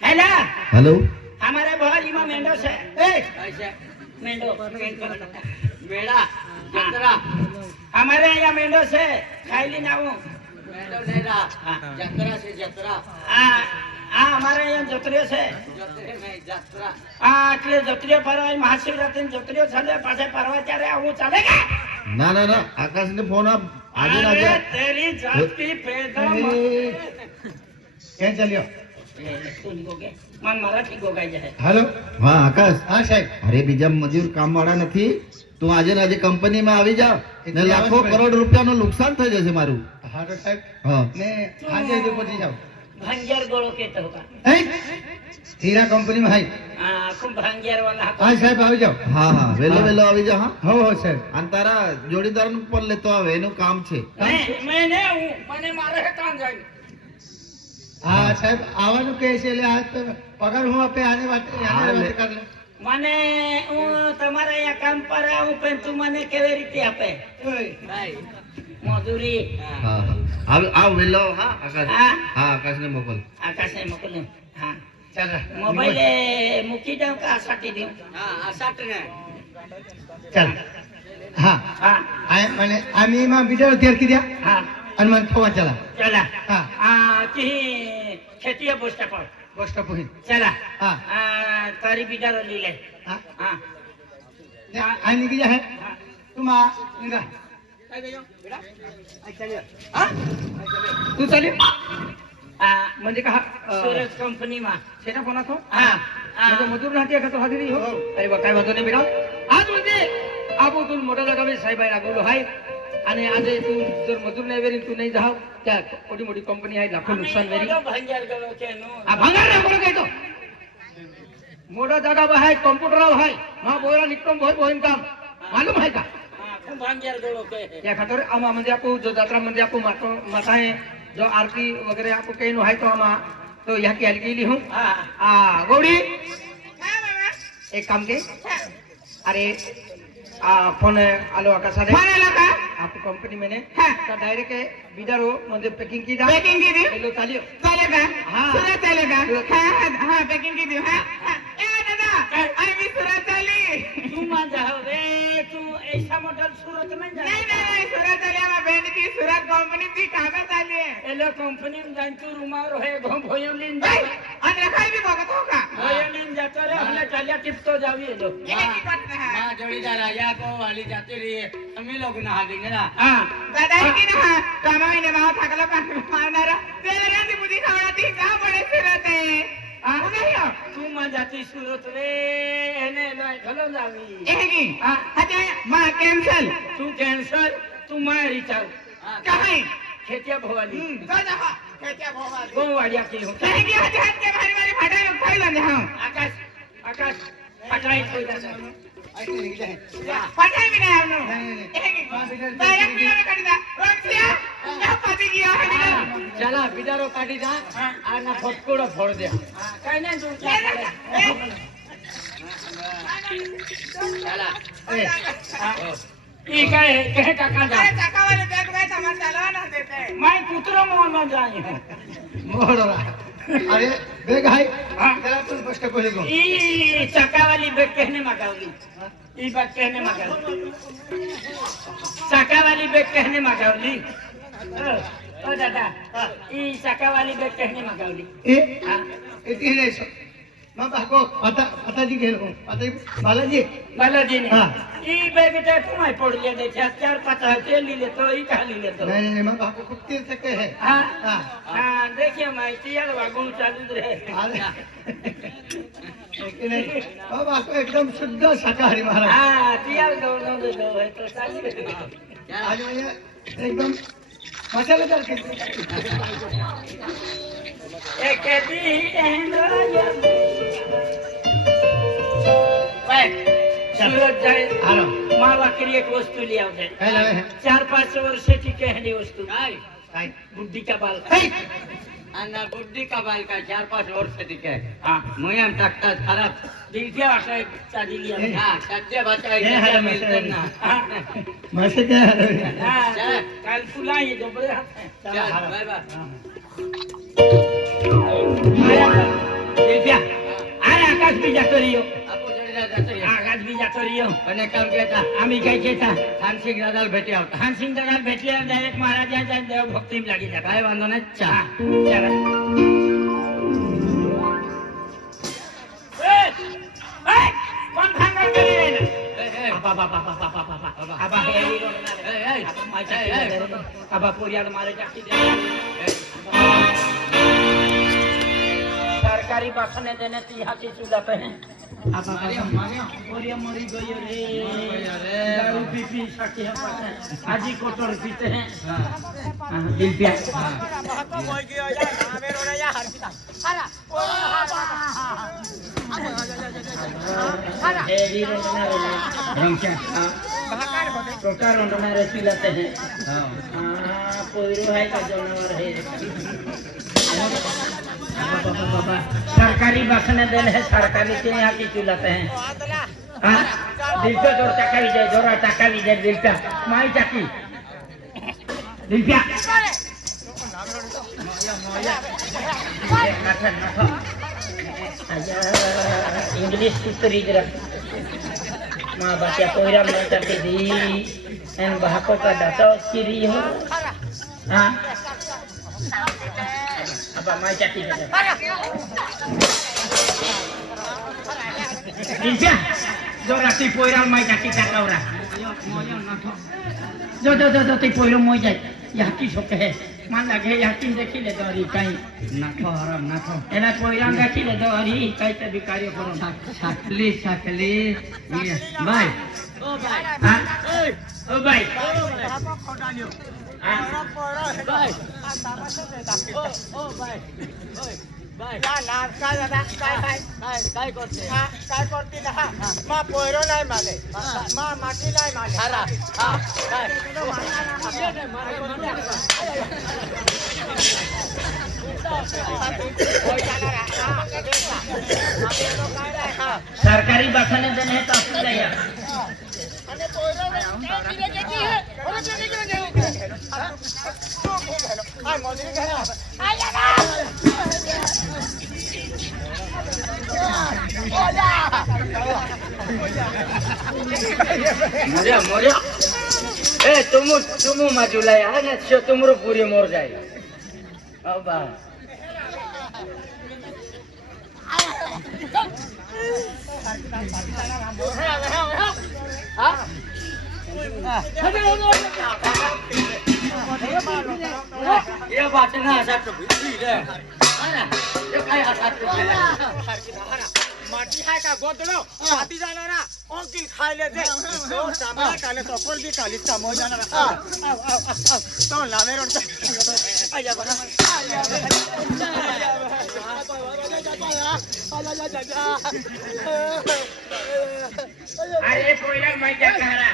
Hello hello हमारे बगल में मेंढो से ऐसे मेंढो मेरा जतरा हमारे यहाँ मेंढो से खाई ना हूँ मेरा नहीं रहा जतरा से जतरा हमारे यहाँ जत्रियो से जतरे नहीं जतरा એટલે જત્રિયો ફરવા મહાશિવરાત્રી જત્રિયો ચાલે પાછે ફરવા ત્યારે આવું ચાલે કે ना ना ना आकाश ने फोन आप आजे ना અરે आजे તેરી જાતિ પેદા क्या चलियो તું ગોગે મન મરાઠી ગોગાઈ જાય हेलो हाँ आकाश हाँ साहब अरे बीजा मजूर काम वाला નથી તું આજે ને આજે કંપની માં આવી જા ને લાખો કરોડ રૂપિયાનું નુકસાન થઈ જશે મારું હા તો સાહેબ હા ને આજે જ પહોંચી જાવ ભાંગિયાર ગોળો કેતો હોગા હીરા કંપનીમાં હાઈ ખૂબ ભાંગિયાર વાળા હા સાહેબ આવી જાવ હા હા વેલો વેલો આવી જા હા હો હો સાહેબ અને તારા જોડીદાર નું પણ લેતો આવે એનું કામ છે મેને મને મારે કામ જાય હા સાહેબ આવવાનું કહે છે એટલે આજ તો પગાર હું આપે આને વાત કર લે મને હું તમારા અહીંયા કામ પર આવું પણ તું મને કેવી રીતે આપે भाई મજૂરી હા હા આવ વેલો હા આકાશ હા હા આકાશ ને મોકલ આકાશે મોકલ્યું હા ચાલ મોબાઈલ મૂકી દઉં કે આ સાટી દઉં हाँ आसाट ने ચાલ હા હા આ મને આમીમાં બીજો તૈયાર કર્યા હા અને મને થવા ચલા ચલા હા તી ખેતીએ પોસ્ટ પર બસ સ્ટોપ પર ચલા હા તારી બીજારો લઈ લે હા હા આ નીકળી જા હે તું આ નીકળ काय गयो बेटा आई चलिए तू चालेल म्हणजे का सुरत कंपनीમાં सेटा फोन आतो हा म्हणजे मजूर राहते का तो हजेरी हो अरे बा काय वाटतो नाही बेटा आज म्हणजे आपण मोठा जागा वे साहेब आहे लागलो हाय आणि आज तू जर मजूर नाही वेरी तू नाही जाव त्या मोठी मोठी कंपनी आहे लाखो नुकसान वेरी ભાંગિયાર ગયો કે નો आ भांगार ना बोलो काय तो मोठा जागा बा आहे कॉम्प्युटर आहे हा बोला निकम बहुत बोइन काम मालूम है का ખૂબ ભાંગિયાર ગયો કે या खातर आम्हा म्हणजे आपण जो जत्रा म्हणजे आपण माता आहे जो आरती वगैरे आपण काही नो आहे तो आम्हा तो ह्या की गेली हूँ હા आ गौरी હા બાબा एक काम के अरे फोन आलो आकाशात फोन आला का आप कंपनी में ने हाँ। तो डायरेक्ट बिदर हो म्हणजे पैकिंग की जा पैकिंग की दी लो चालियो चालेगा हाँ। सुरत चालेगा हाँ पैकिंग की दी हाँ ए दादा अरे मी सुरत चाली तू मा जाओ रे तू ऐसा मॉडल सुरत में जा नहीं नहीं सुरत चाली मैं बहन की सुरत कंपनी की कागज चाली है ए लो कंपनी में जान तू रूमा रहे भोयो लिन जा आणि काय भी बघत हो का भोयो लिन जातो रे हमने चालिया टिप्स तो जावी लो मां जोड़ीदार राजा को वाली जाते रही हम ही लोग नहा देंगे ना हाँ दादा है कि ना कामा महिने भाव थाकला पण मारणारा त्याला रात्री बुद्धी खावणाती का पडे फिरत आहे तू माझ्याची सुरत रे એને ઘણો જાવી એગી હા માં કેન્સલ તું કેન્સલ તું મારી ચાલ કાઈ ખેતિયા ભવાની ખેતિયા ભવાની ગોવાડિયા की हो એગી હાથ હાથ के मारी मारी फाटा लोग खाई जाने हां आकाश आकाश पटाई कोई जाने पटाई भी नहीं हमनो एगी डायरेक्ट भी ना काटी दा रोक्सिया क्या पाती गया है चला बिदारो काटी जा आना फटकोड़ो फोड़ दे काय नाही तू चला ठीक है कहे काका जा काका वाले बैग में सामान चलवा ना देते मैं कुतरो मोहन में जाई हूं मोहरा अरे बेग हाय हाँ। चला तू बस स्टॉप पर गो ई चक्का वाली बैग कहने मगावली ई बैग कहने मगावली चक्का वाली बैग कहने मगावली ओ दादा ई चक्का वाली बैग कहने मगावली ए हां इतनी नहीं सो मैं बाको आता जी गेलो आता बालाजी बालाजी ने हाँ। ई बैग तो तुम्हारे पड़ लिया दे 4-5 तेल ले तो ई खा ले तो नहीं नहीं मैं बाको कुछ तीर सके है हाँ हाँ हाँ देखिए मैं तैयार वागुन चालू रहे नहीं अब आपको एकदम शुद्ध शाकाहारी महाराज हाँ तैयार दो है तो चालू आज ये एकदम मसालेदार एक दी एंडो भाई सूरत जाए हालो मावा करी एक वस्तू ले आओ काय लावे है 4-5 वर्षाची कहणी वस्तू काय काय बुद्धी का बाल अन्ना बुद्धि का बाल का 4-5 वर्ष दिखे हाँ मुयम टाकता खराब दिलच्या वाटा चाली लिया हाँ सत्य बचाई ये है मिलते ना मस्त क्या है हाँ काल तुला ये डबळे हात चल बाय बाय दिलच्या રહ્યો આપો જોડીદાર જતો રહ્યો આગાજ બી જતો રહ્યો અને કામ કહેતા આમી કઈ કેતા ખાનસિંહ દાદા ભેટી આવતા હાનસિંહ દાદા ભેટલે ડાયરેક્ટ મહારાજા જાય દેવ ભક્તિ લાગી જાય કાંઈ વાંધો નહીં ચા હા ચાલો કોણ ખાંગર કરી રહ્યા આપા બાપા બાપા બાપા બાપા આપા હેરી રોડ આપા માચા આપા પોરિયાડ મારે ચાકી દે सरकारी भाषण देने की हाथी चूल्हा पे हैं आपा पोरिया मरी गई रे दारू पी पी सके हैं आजी कोटर पीते हैं हां दिल पे बापा मोई गयो यार नामे रोड़ा या हर पिता हारा एरी रोना रंग क्या कोटर रोना रसी लाते हैं हां पोइरो है का जानवर है बाबा सरकारी भाषण देन है सरकारी के यहाँ की चुलाते हैं हाँ दिल पे जोर टका विजय जोरा टका विजय दिल पे माई टकी दिल पे इंग्लिश कुतरी जरा माँ बातिया कोहरा में टकी दी एन बहाको का डाटा किरी हो हाँ apa mai cati saja. Limpia. Jora ti poiral mai cati tak ora. Jo ti poiral moi jai. Yaki soke he. Man lage yakin dekhi le dori kai. Nakho haram nakho. Ena poiral dekhi le dori kai te bikaryo koro. Sakli. Iya. Bye. Oh bye. Ha? Oh bye. Apa khodanyo? काय करते ना माँ पोयरो नाही माने माँ माटी नाही माने हारा हाँ सरकारी भाषण देने तो असू जाइए मोरिया ए तुम मजुला यार ने तुमरो पूरी मोर जाए अब ये बात ना ऐसा तो भी है ना ये काय हाथ माटी है का गोदलो हाथी जाना ना अंकिल खाई ले दे तो सामान काले तो पर भी काली सामो जाना तो लावे रोड आया बना अरे कोई ना मैं क्या कह रहा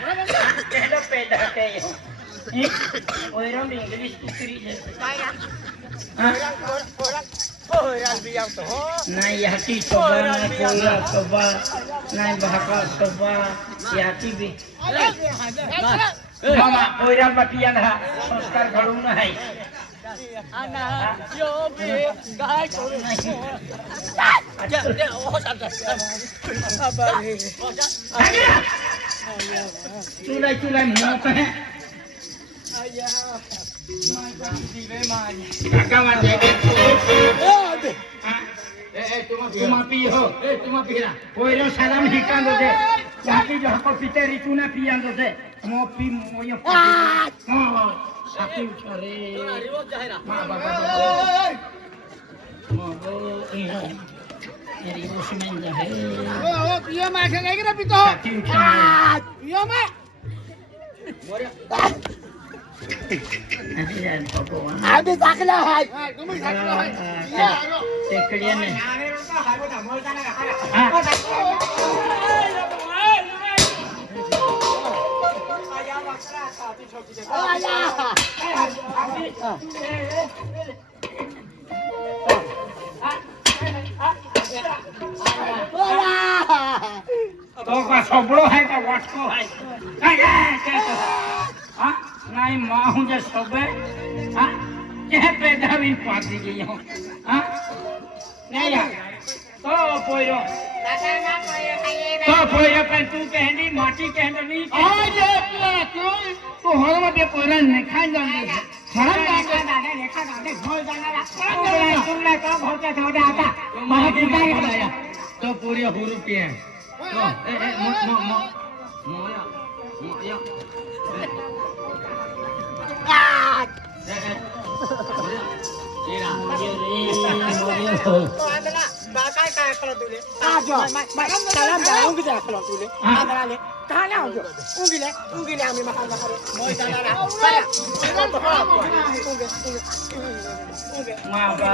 हेलो पैदा के ओए रोड इंग्लिश कुतरी जैसे नहीं याती सोबा नहीं कोयला सोबा नहीं बहका सोबा याती भी मामा कोयला बतिया ना संस्कार घड़ू ना है आना यो भी गाय कोरू अच्छा दे ओ सब अबे चुला मुंह पे आया kawan jaga cuma piho cuma pira poiro salam hikan dode jadi jo ko piteri tuna pian dode ngopi moyo oh sakti chore riwo jahira ma baba mo iya eri usmen jahe oh piyo ma ke ngai pito sakti chore piyo ma moria आदि दाखला है तुम दाखला है या टेकड़िया ने नावे road का हारो दा मोल जाना हां आया बकरा खाती छोटी दे आया तो का सबड़ो है का वाटको है हां नहीं मां हूं जे सबे हां के पैदा भी पाती गई हूं हां नहीं यार तो पोयो दादा ना પણ તું કહેંડી માટી કહેંડી आज आपला क्यों तो हवा पे पोरण नहीं खान जाने शरम दादा जाने रेखा दादा घोल जाणार तुमने तो घोलते ठेवते आता मला पिताई बोलाया तो पूरे ₹100 तो मोया काय काय करा तुले सलाम जा उंगी जा करा तुले आदराले कहां ना उंगीले आम्ही मकान मकान मोय जाणार माबा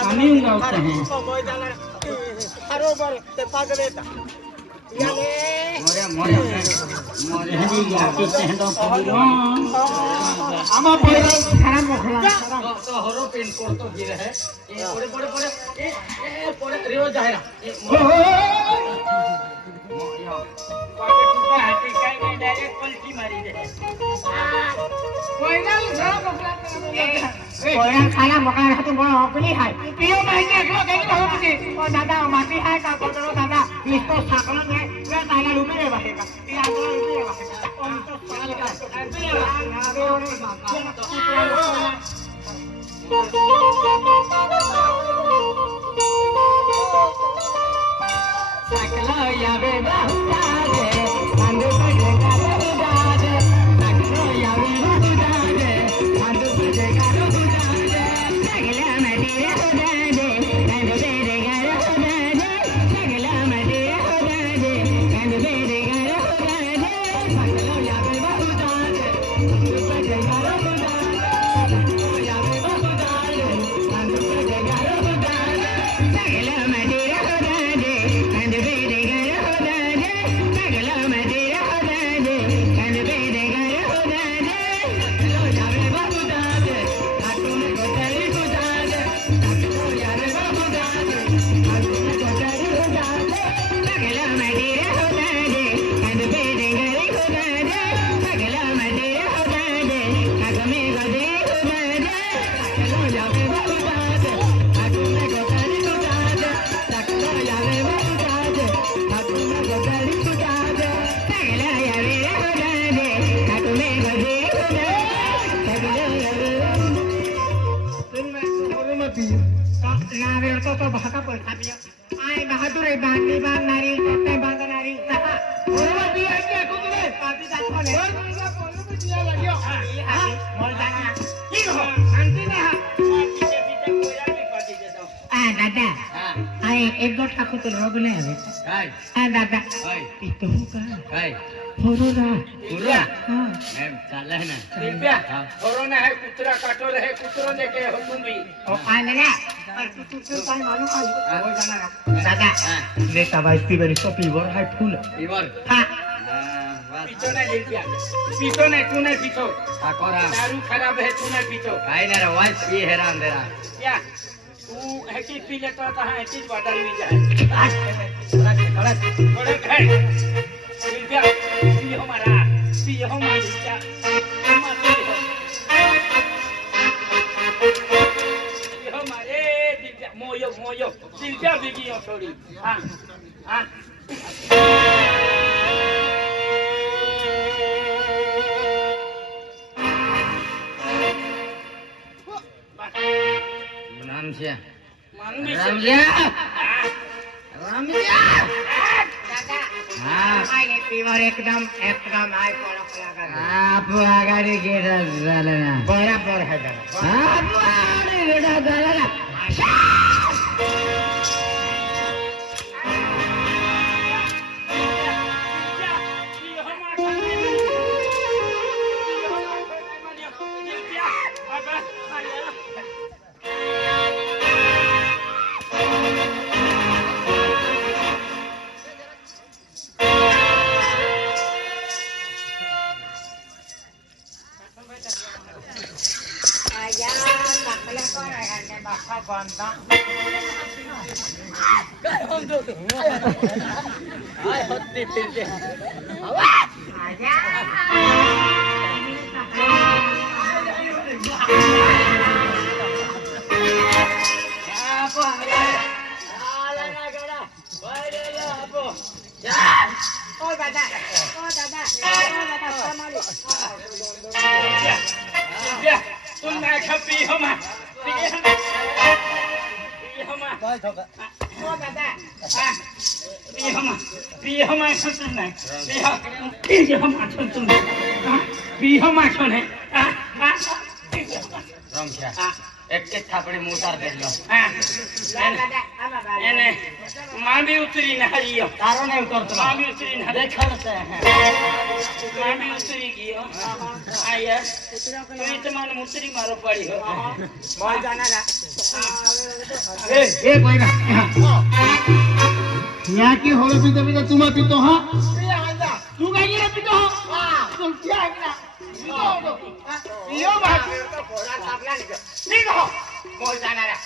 आम्ही गावत आहे मोय जाणार बरोबर ते पागलेता याले हदी गाती सेंदो पगुरो आमा पहिला खराब मोखला तो हरो पेन करतो गिरे है ए पड़े ए पड़े रियो जायरा पागे टूटा हाथी काय नाही डायरेक्ट पलटी मारी दे पहिला खराब मोखला पहिला खाना मोकळा राहतो बोल आपली हाय पियो माहिती ऐकलो काही भाऊ तुझे ओ दादा माती हाय का कोटरो दादा नुसतं साकळं नाही या ताईला लुबी रे बाहे का ती आजला लुबी रे बाहे ओ नुसतं साल का साकला यावे बाहुला रे अंदे पडे का बहुदा रे साकला यावे बाहुला रे अंदे पडे का बहुदा रे साकला मदिरे होदा रे अंदे बेरे का होदा रे साकला मदिरे होदा रे अंदे बेरे का होदा रे साकला यावे बाहुला रे अंदे पडे का बहुदा रे यावे बाहुला रे अंदे पडे का बहुदा रे साकला मदिरे होदा रे अंदे बेरे का होदा रे साकला मदिरे होदा रे अंदे बेरे का होदा रे साकला यावे बाहुला रे आटूने कोटरी होदा रे साकला यावे बाहुला रे आटूने कोटरी होदा रे साकला मदिरे होदा रे अंदे बेरे का होदा रे साकला मदिरे होदा रे आगमे गदे होदा रे साकला यावे बाहुला रे आटूने कोटरी होदा रे साकला यावे बाहुला रे आटूने कोटरी होदा रे साकला यावे होदा रे आटूने गदे होदा साकला यावे नावे तो भाका पडता पिया आय बहादूर आहे बांधली बांधणारी कोटे बांधणारी बरोबर बी आहे की ऐकू तुले पाटी दाखवले मोल जाना की हो शांती ना दादा आय एक गोट टाकू तो रोग नाही हवे काय दादा काय पितो का काय होरोरा पूरा हां एम चाले ना दिव्या कोरोना है कुतरा काटो रहे कुतरो लेके हो तुम भी ओ आने ना तू काय मालूम आहे मोल जाना दादा लेता बाई बरी सोपी वर हाय फूल इवर हां पीछो नहीं दिव्या पीछो नहीं तू नहीं पीछो कोरा दारू खराब है तू नहीं पीछो काय ना रे वाच ये हैरान दे रहा क्या तू है कि पी लेता कहां है चीज वाटर भी जाए थोड़ा है दिव्या पी हमारा पी हमारी क्या हमारे दिव्या मोयो दिव्या बिगी थोड़ी हाँ हाँ रामजिया हाँ आय पीवर एकदम आय पड़ा कर आप आगाड़ी गेड़ा झालं बराबर है दादा आप आगाड़ी गेड़ा झालं Ya दिलप्या तू नाही खा पी हो मा થાપડે મોટાર દેલો એને માં બી ઉતરી ના ગયો તારો ને ઉતરતો માં બી ઉતરી ના દેખાડતે માં બી ઉતરી ગયો આ યાર તું તો મને ઉતરી મારો પડી હો મોય જાના ए कोई ना यहाँ की होलो पीते पीते तुम पीतो हाँ तू कहीं ना पीतो हाँ तुम क्या है ना पियो बात नहीं कहो મોય જાના રે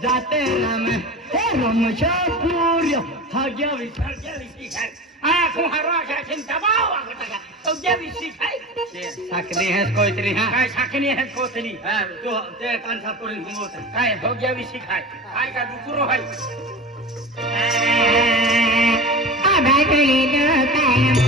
जाते राम हे रमशापुर भाग्य आ कुहारो आशा चिंता बाव आगता तो जे विसी खाय साकली है कोइतरी हां काय साखनी है कोतरी तो ते कांसा करून हिमोत काय हो जे विसी खाय काय का दुसरो हाय आ बागली दो कायम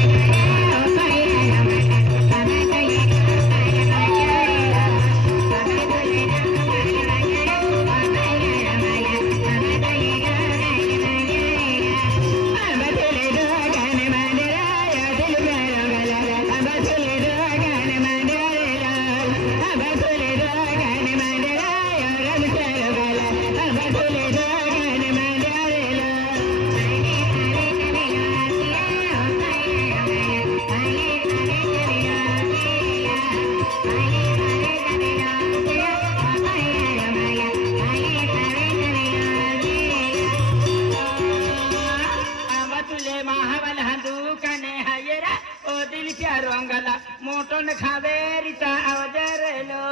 मोटन खावेरिता अवजरेलो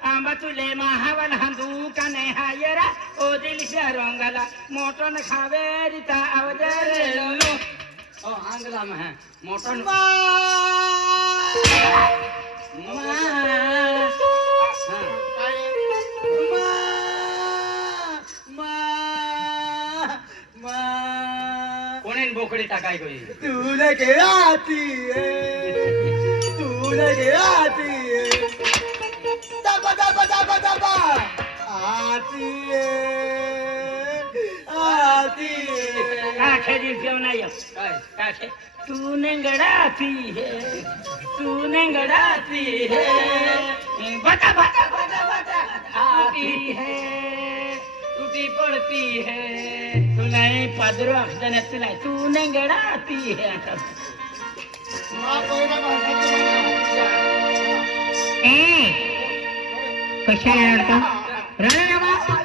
आंबा तुले महावन हंदूकने हायरा ओ दिल से रंगला मोटन खावेरिता अवजरेलो ओ आंगला में है मोटन कोने बोकड़ी टाकाई गई तूने के आती है तूने के आती है दबा दबा दबा दबा आती है काखे जी क्यों नहीं है काखे तूने गड़ाती है बता बता बता बता आती है टूटी पड़ती है तू नहीं पदरो अक्षर तू नहीं तूने गड़ाती है कशाला रडतो रडू नको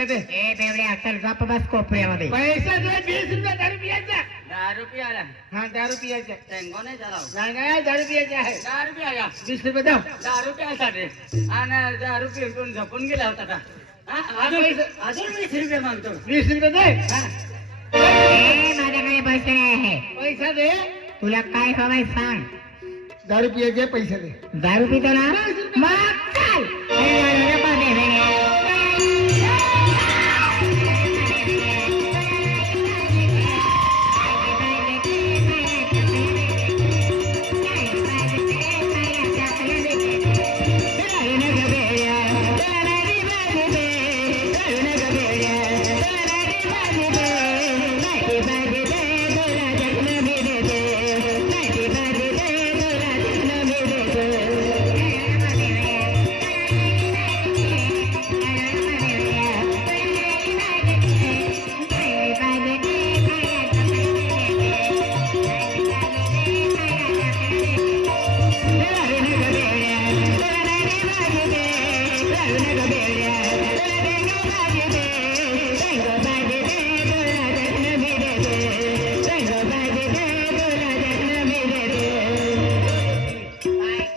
पैसे दे ए बेवड्या चल गप बस कोपऱ्यामध्ये पैसे दे 20 रुपये दारू पियायचा दारू पियाला हा दारू पियायचा टेंगो नाही चलाव नाही नाही दारू पियायची आहे दारू पियाला 20 रुपये द्या दारू प्यायसाठी आणि दारू पिऊन झोपून गेला होता का हा? अजून 20 रुपये मागतो 20 रुपये दे हा? ए माझ्याकडे पैसे नाही आहे पैसा दे तुला काय हवंय सांग दारू पियायचे पैसे दे दारू पितो ना मग चाल ए, नको दे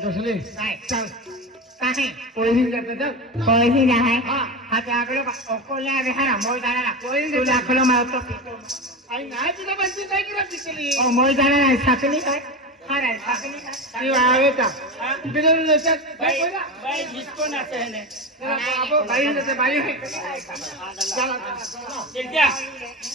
दसले काय चल काय पोळी करते चल पैसे नाही हा त्याकडे अकोला विहारा मोय जाणारा तू दाखवलं मला आई नाही तुला बंदी काय केला पिकली मोय जाणार आहे साखली काय खरं साखली काय ती आवे का बिलून देतात बाई बाई जिसको नाचे है ने बाई देते बाई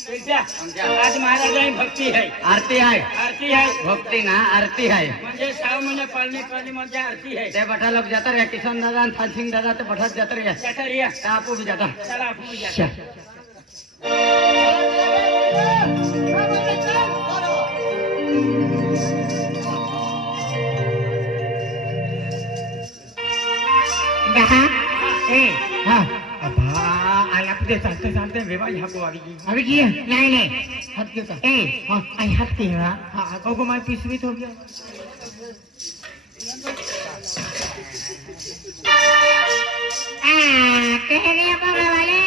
विद्या आज महाराजांची भक्ती है आरती आहे आरती है भक्ती ना आरती आहे म्हणजे 6 महिने पाळणे म्हणजे आरती है ते बठा लोक जातात रे किशन दादा आणि थानसिंग दादा ते बठात जातात रे चटरिया आपू भी जाता चला आपण जाता दहा ए हा अबा आला पुढे चालते चालते वेवा ह्या पोवारी अभी की नाही नाही हात घेता ए आई हात की हा अगो माझी पिशवीत हो गया कह रही है पगला वाले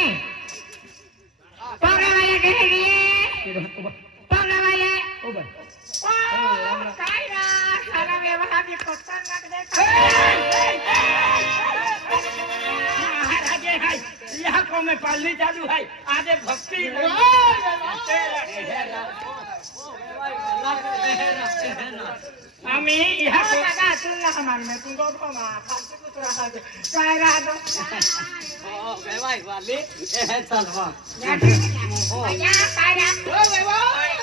कह रही है पगला वाले ओ बाई काय ना सारा व्यवहार भी पत्ता लग दे महाराज है यहाँ को में पालनी चालू है आजे भक्ति आम्ही यहाँ को दादा तुला हमान में तुम गो मा फालतू कुछ रहा है काय रहा दो या काय रहा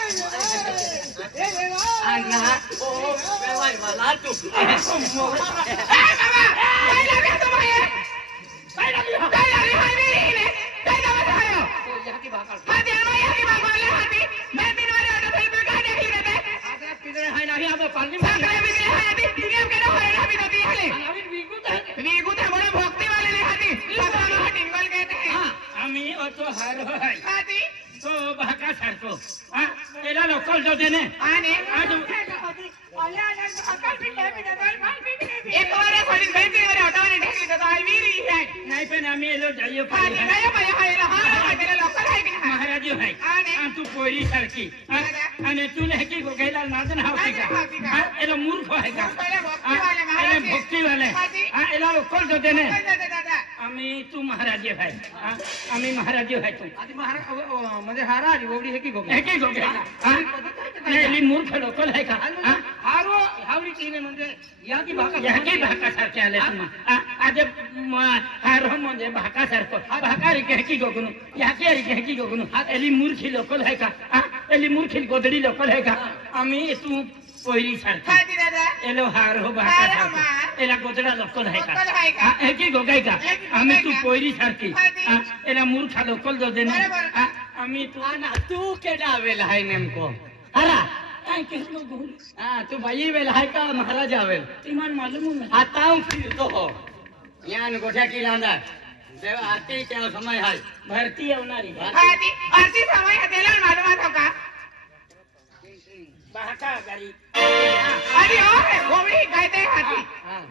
आम्ही तो हार है तो भाका सारखो हा त्याला लोकल जो देने आणि आज एक और खोली भेंटी और हटाने ढेकी तो आई वीरी है नाही पण आम्ही एलो जायो आणि काय पाहिजे हायला हा त्याला लोकल आहे की नाही महाराज है आणि तू पोरी सारखी आणि तू लेकी गोगेला नादन हावती का एलो मूर्ख आहे का एला भक्ती वाले हा एला लोकल जो देने आम्ही तू महाराज है आम्ही महाराज है तू आधी महाराज म्हणजे हारा आली ओवडी हे की गो हे की गोगेला एली मूर्ख लोकल है का हारो हावडी तीने म्हणजे या की भाका याकी भाका सारखे आले तुम्हा आज हारो म्हणजे भाका सारखं भाका रे की गोगनु याकी रे की गोगनु एली मूर्खी लोकल है का एली मूर्खी गोदडी लोकल है का आम्ही तू पोरी सारखी एलो हार हो भाका सारखं एला गोदडा लोकल है का हे की गोगाय का आम्ही तू पोरी सारखी एला मूर्खा लोकल जो देने आम्ही तू केडा वेल आहे नेमको अरा काय केलो गोल तू बाई वेल आहे का महाराज आवेल तिमान मालूम नाही आता फिरतो हो यान गोठ्या की लांदा देव आरती क्या समय है भरती येणारी आरती समय हतेला मालूमात हो का बाका गाडी अरे ओ